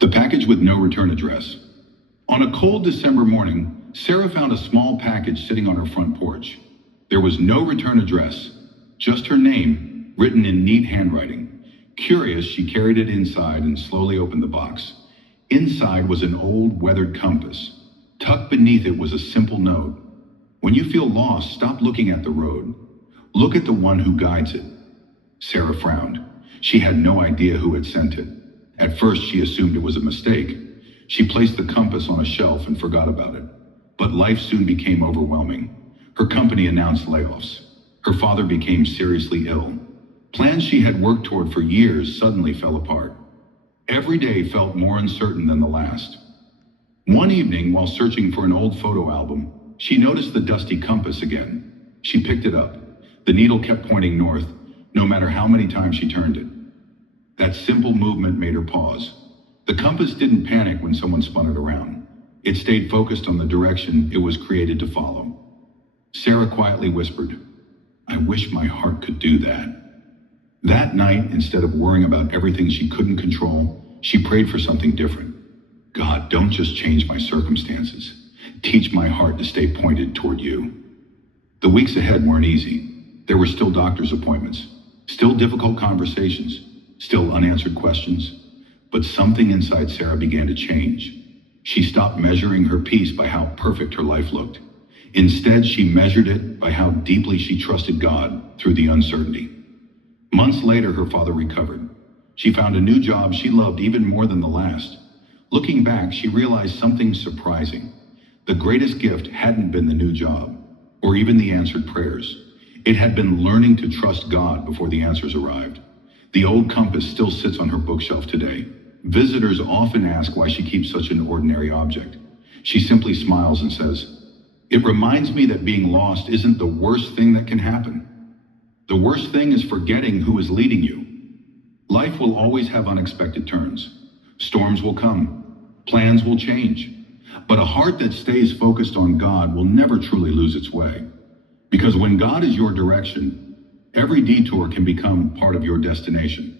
The package with no return address. On a cold December morning, Sarah found a small package sitting on her front porch. There was no return address, just her name, written in neat handwriting. Curious, she carried it inside and slowly opened the box. Inside was an old, weathered compass. Tucked beneath it was a simple note. When you feel lost, stop looking at the road. Look at the one who guides it. Sarah frowned. She had no idea who had sent it. At first, she assumed it was a mistake. She placed the compass on a shelf and forgot about it. But life soon became overwhelming. Her company announced layoffs. Her father became seriously ill. Plans she had worked toward for years suddenly fell apart. Every day felt more uncertain than the last. One evening, while searching for an old photo album, she noticed the dusty compass again. She picked it up. The needle kept pointing north, no matter how many times she turned it. That simple movement made her pause. The compass didn't panic when someone spun it around. It stayed focused on the direction it was created to follow. Sarah quietly whispered, "I wish my heart could do that." That night, instead of worrying about everything she couldn't control, she prayed for something different. "God, don't just change my circumstances. Teach my heart to stay pointed toward you." The weeks ahead weren't easy. There were still doctor's appointments, still difficult conversations, still unanswered questions. But something inside Sarah began to change. She stopped measuring her peace by how perfect her life looked. Instead, she measured it by how deeply she trusted God through the uncertainty. Months later, her father recovered. She found a new job she loved even more than the last. Looking back, she realized something surprising. The greatest gift hadn't been the new job, or even the answered prayers. It had been learning to trust God before the answers arrived. The old compass still sits on her bookshelf today. Visitors often ask why she keeps such an ordinary object. She simply smiles and says, "It reminds me that being lost isn't the worst thing that can happen. The worst thing is forgetting who is leading you." Life will always have unexpected turns. Storms will come. Plans will change. But a heart that stays focused on God will never truly lose its way. Because when God is your direction, every detour can become part of your destination.